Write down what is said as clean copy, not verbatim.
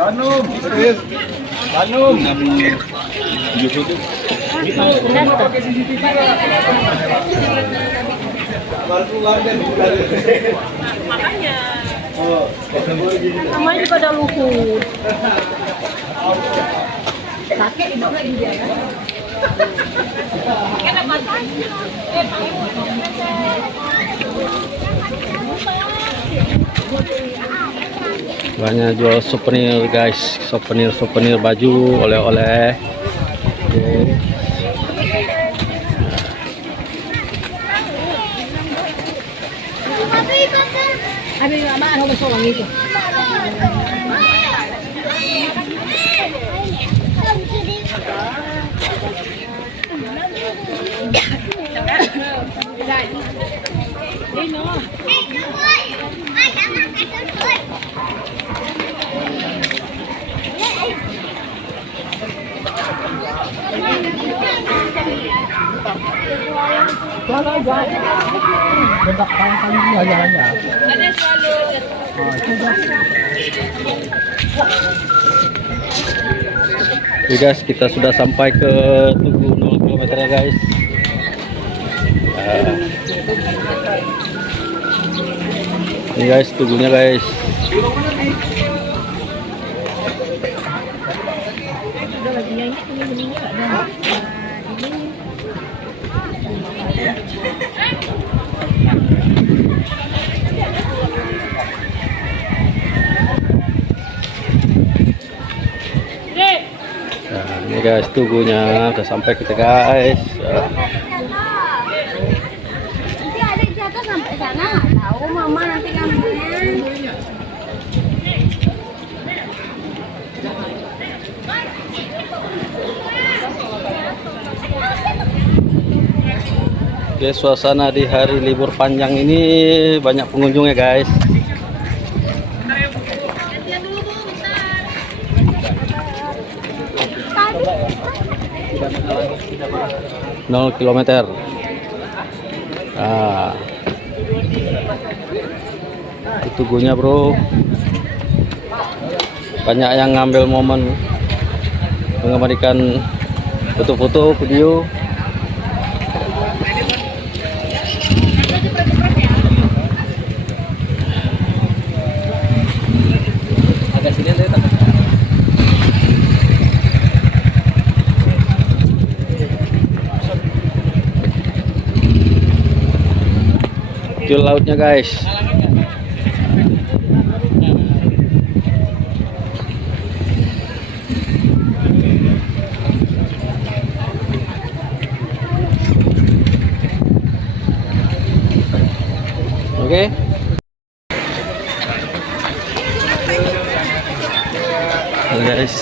Tanum. Tanum. Makanya. Namanya juga ada luhur. Sakit itu nggak dia kan? Kenapa sakit? Banyak jual souvenir guys, souvenir baju, oleh-oleh. Ada yang mana ada soang itu? Oke guys, kita sudah sampai ke Tugu 0 km ya guys. Ini guys tugunya guys. Nah, ini guys tugunya udah sampai kita guys. Nanti adik jatuh sampai sana nggak tahu mama nanti ngambilnya. Oke, suasana di hari libur panjang ini banyak pengunjung ya guys. Nol kilometer. Nah, itu tugunya bro. Banyak yang ngambil momen mengabadikan foto-foto, video. Agak sini saya tak. Itu lautnya guys. Oke. Guys.